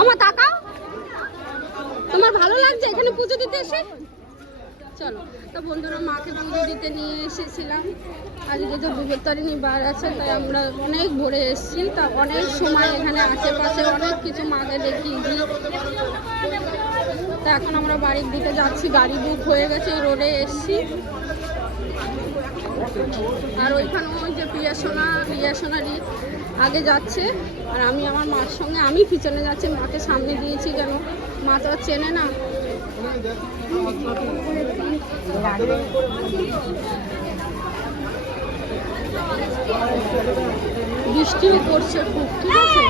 আমার তাকাও, তোমার ভালো লাগছে এখানে পুজো দিতে এসে? চলো তো বন্ধুরা, মাকে পুজো দিতে নিয়ে এসেছিলাম। আজকে তো বিপত্তারিণী বার আছে, তাই আমরা অনেক ভোরে এসেছি। তা অনেক সময় এখানে আশেপাশে অনেক কিছু মাকে দেখিয়েছি। তা এখন আমরা বাড়ির দিকে যাচ্ছি, গাড়ি বুক হয়ে গেছে, রোডে এসছি। আর ওইখানে ওই যে রিয়াসোনারি আগে যাচ্ছে, আর আমি আমার মার সঙ্গে আমি পিছনে যাচ্ছি। মাকে সামনে দিয়েছি, কেন মা তো আর চেনে না। বৃষ্টিও পড়ছে খুব, ঠিক আছে?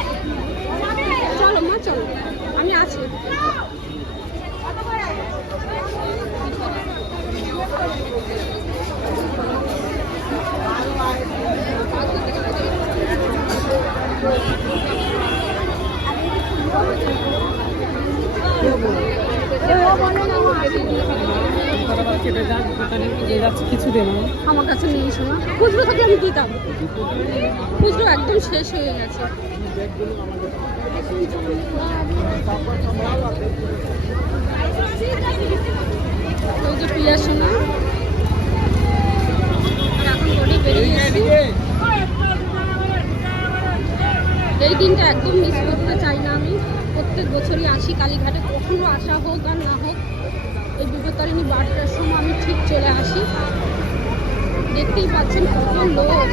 চলো মা, চলো, আমি আছি। আমার কাছে নেই শোনা, খুচরো থাকলে আমি দিতাম, খুচরো একদম শেষ হয়ে গেছে। ওই যে প্রিয়া শোনা এখন বডি বেরিয়েছি। এই দিনটা একদম মিস করতে চাই না আমি। প্রত্যেক বছরই আসি কালীঘাটে, কখনো আসা হোক আর না হোক, এই বিপত্তারিণী বারটার সময় আমি ঠিক চলে আসি। দেখতেই পাচ্ছেন কত লোক।